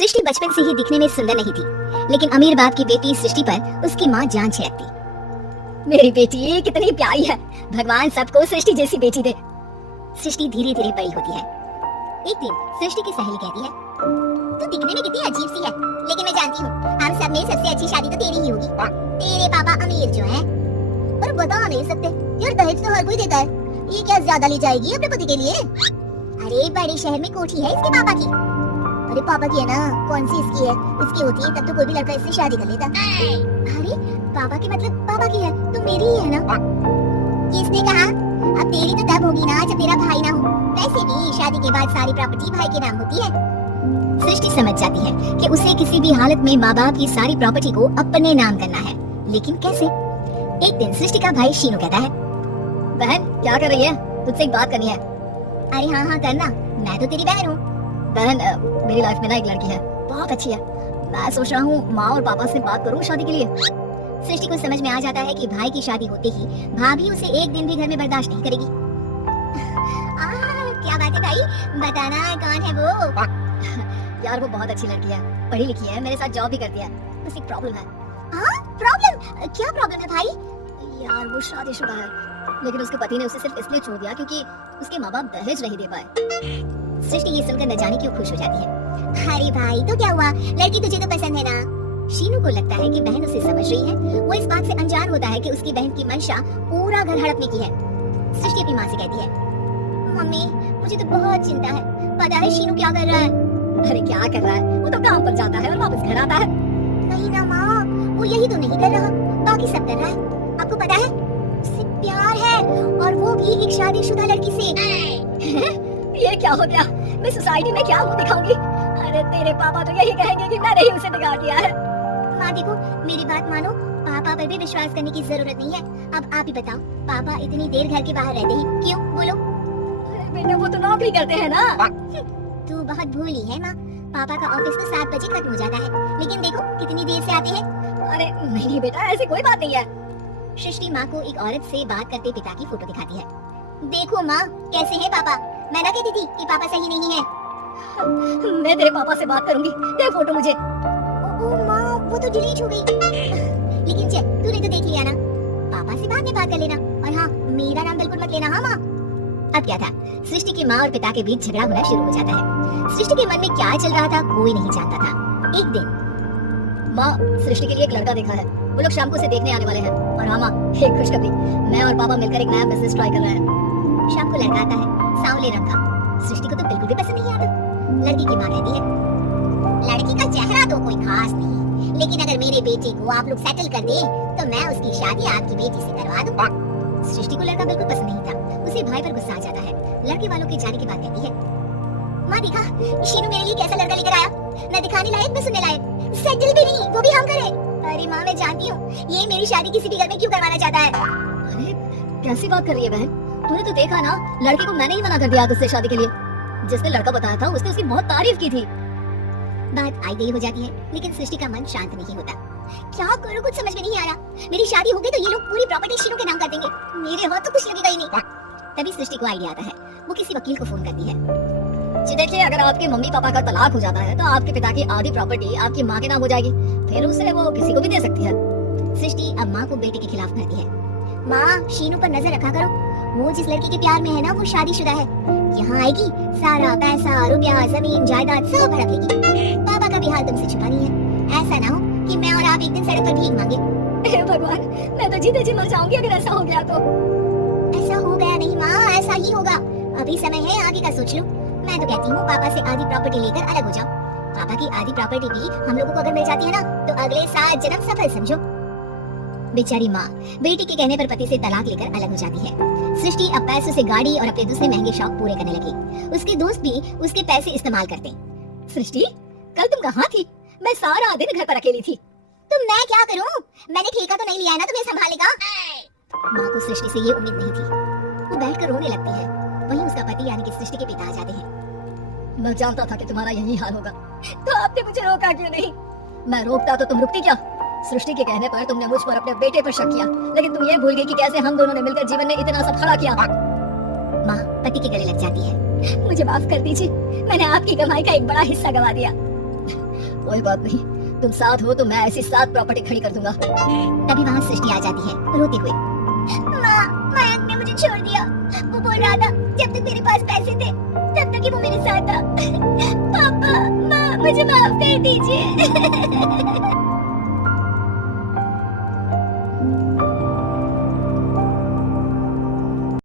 सृष्टि बचपन से ही दिखने में सुंदर नहीं थी, लेकिन अमीर बाप की बेटी सृष्टि पर उसकी माँ जान छिड़कती। मेरी बेटी कितनी प्यारी है, भगवान सबको सृष्टि जैसी बेटी दे। सृष्टि धीरे धीरे बड़ी होती है। एक दिन सृष्टि की सहेली कहती है, तू दिखने में कितनी अजीब सी है, लेकिन मैं जानती हूँ हम सब में सबसे अच्छी शादी तो तेरी ही होगी। तेरे पापा अमीर जो है, पर बता नहीं सकते यार, दहेज तो हर कोई देता है, ये क्या ज्यादा ले जाएगी अपने पति के लिए? अरे बड़े शहर में कोठी है इसके पापा की। अरे पापा की है ना, कौन सी इसकी है? इसकी होती तब तो कोई भी लड़का इससे शादी कर लेता। अरे पापा की मतलब पापा की है तो मेरी ही है ना? किसने कहा? अब तेरी तो तब होगी ना जब तेरा भाई ना हो। वैसे भी शादी के बाद सारी प्रॉपर्टी भाई के नाम होती है। सृष्टि समझ जाती है कि उसे किसी भी हालत में माँ बाप की सारी प्रॉपर्टी को अपने नाम करना है, लेकिन कैसे? एक दिन सृष्टि का भाई शीनू कहता है, बहन क्या कर रही है? तुझसे एक बात करनी है। अरे हाँ हाँ करना, मैं तो तेरी बहन हूँ। बहन मेरी लाइफ में ना एक लड़की है, बहुत अच्छी है। मैं सोच रहा हूँ माँ और पापा से बात करूँ शादी के लिए। सृष्टि को समझ में आ जाता है कि भाई की शादी होते ही भाभी उसे एक दिन भी घर में बर्दाश्त नहीं करेगी। क्या बात है भाई, बताना कौन है वो? यार वो बहुत अच्छी लड़की है, पढ़ी लिखी है, मेरे साथ जॉब भी करती है, बस एक प्रॉब्लम है। प्रॉब्लम? क्या प्रॉब्लम है भाई? यार वो शादीशुदा है, लेकिन उसके पति ने उसे सिर्फ इसलिए छोड़ दिया क्योंकि उसके माँ बाप दहेज नहीं दे पाए। सृष्टि ये सुनकर न जाने क्यों खुश हो जाती है। अरे भाई तो क्या हुआ, लड़की तुझे तो पसंद है ना? शीनू को लगता है कि बहन उसे समझ रही है। वो इस बात से अनजान होता है कि उसकी बहन की मंशा पूरा घर हड़पने की है। सृष्टि अपनी माँ से कहती है, मम्मी मुझे तो बहुत चिंता है, पता है शीनू क्या कर रहा है? अरे क्या कर रहा है, वो तो काम पर जाता है और वापस घर आता है। नहीं ना माँ, वो यही तो नहीं कर रहा, बाकी सब कर रहा है। आपको पता है उससे प्यार है, और वो भी एक शादीशुदा लड़की से। ये क्या हो गया, मैं सोसाइटी में क्या मुंह दिखाऊंगी? अरे तेरे पापा तो यही कहेंगे कि मैंने ही उसे बिगाड़ दिया है। माँ देखो मेरी बात मानो, पापा पर भी विश्वास करने की जरूरत नहीं है। अब आप ही बताओ, पापा इतनी देर घर के बाहर रहते हैं क्यों? बोलो। बेटे वो तो नौकरी करते हैं ना। तू बहुत भोली है माँ, पापा का ऑफिस तो 7 बजे खत्म हो जाता है, लेकिन देखो कितनी देर से आते हैं। अरे नहीं बेटा, ऐसी कोई बात नहीं है। सृष्टि माँ को एक औरत से बात करते पिता की फोटो दिखाती है। देखो माँ कैसे है पापा, मैं ना कहती थी कि पापा सही नहीं है। मैं तेरे पापा से बात करूंगी, दे फोटो मुझे। ओ माँ वो तो डिलीट हो गई। लेकिन चल तूने तो देख लिया ना, पापा से बाद में बात कर लेना, और हाँ मेरा नाम बिल्कुल मत लेना। हाँ माँ। अब क्या था, सृष्टि की माँ और पिता के बीच झगड़ा होना शुरू हो जाता है। सृष्टि के मन में क्या चल रहा था कोई नहीं जानता था। एक दिन, माँ सृष्टि के लिए एक लड़का देखा है, वो लोग शाम को उसे देखने आने वाले हैं। और हाँ माँ एक खुशखबरी, मैं और पापा मिलकर एक नया बिजनेस ट्राई कर रहे हैं। शाम को लड़का आता है, सांवले रंग का, सृष्टि को तो बिल्कुल भी पसंद नहीं आता। लड़की की माँ कहती है, लड़की का चेहरा तो कोई खास नहीं, लेकिन अगर मेरे बेटे को आप लोग सेटल कर दे तो मैं उसकी शादी आपकी बेटी से करवा दूं। सृष्टि को लड़का बिल्कुल पसंद नहीं था, उसे भाई पर गुस्सा आ जाता है। लड़के वालों के जाने के बाद कहती है, माँ देखा शीनू मेरे लिए कैसा लड़का लेकर आया, न दिखाने लायक न सुनने लायक, सेटल भी नहीं, वो भी हम करे। अरे माँ मैं जानती हूँ ये मेरी शादी किसी भी घर में क्यों करवाना चाहता है। अरे कैसी बात कर रही है बहन, तूने तो देखा ना, लड़के को मैंने ही मना कर दिया तुझसे शादी के लिए। जिसने लड़का बताया था उसने उसकी बहुत तारीफ की थी। बात आई गई हो जाती है, लेकिन सृष्टि का मन शांत नहीं होता। क्या करूं कुछ समझ में नहीं आ रहा। मेरी शादी हो गई तो ये लोग पूरी प्रॉपर्टी शीनू के नाम कर देंगे, मेरे हाथ तो कुछ लगेगा ही नहीं। तभी सृष्टि को आइडिया आता है, वो किसी वकील को फोन करती है। जी देखिए, अगर आपके मम्मी पापा का तलाक हो जाता है तो आपके पिता की आधी प्रॉपर्टी आपकी माँ के नाम हो जाएगी, फिर उसे वो किसी को भी दे सकती है। सृष्टि अब माँ को बेटे के खिलाफ करती है। माँ शीनू पर नजर रखा करो, वो जिस लड़के के प्यार में है ना वो शादीशुदा है, यहाँ आएगी सारा पैसा रुपया जमीन जायदाद सब हड़प लेगी। पापा का भी हाल तुमसे छुपा नहीं है, ऐसा ना हो कि मैं और आप एक दिन सड़क पर भीख मांगे। हे भगवान, मैं तो जीते जी मर जाऊंगी अगर ऐसा हो गया तो। ऐसा हो गया नहीं माँ, ऐसा ही होगा, अभी समय है आगे का सोच लो। मैं तो कहती हूँ पापा से आधी प्रॉपर्टी लेकर अलग हो जाओ। पापा की आधी प्रॉपर्टी भी हम लोगों को अगर मिल जाती है ना तो अगले 7 जन्म सफल समझो। बेचारी माँ बेटी के कहने पर पति से तलाक लेकर अलग हो जाती है। सृष्टि अब पैसों से गाड़ी और अपने दूसरे महंगे शौक पूरे करने लगी। उसके दोस्त भी उसके पैसे इस्तेमाल करते। सृष्टि कल तुम कहाँ थी? मैं सारा दिन घर पर अकेली थी। तो मैं क्या करूँ, मैंने ठेका तो नहीं लिया है ना तुम्हें संभालेगा। माँ को सृष्टि से ये उम्मीद नहीं थी। वो बैठकर रोने लगती है। वहीं उसका पति यानी कि सृष्टि के पिता आ जाते हैं। मैं जानता था कि तुम्हारा यही हाल होगा, तो आपने मुझे रोका क्यों नहीं? मैं रोकता तो तुम रुकती क्या? सृष्टि के कहने पर तुमने मुझ पर अपने बेटे पर शक किया, लेकिन तुम ये भूल गई कि कैसे हम दोनों ने मिलकर जीवन में इतना सब खड़ा किया। माँ पति के गले लग जाती है। मुझे माफ कर दीजिए, मैंने आपकी कमाई का एक बड़ा हिस्सा गवा दिया। कोई बात नहीं, तुम साथ हो तो मैं ऐसी 7 प्रॉपर्टी खड़ी कर दूंगा। तभी वहाँ सृष्टि आ जाती है रोते हुए। माँ, मयंक ने मुझे छोड़ दिया। वो बोल रहा था जब तक मेरे पास पैसे थे तब तक ही वो मेरे साथ था। पापा, माँ, मुझे माफ कर दीजिए।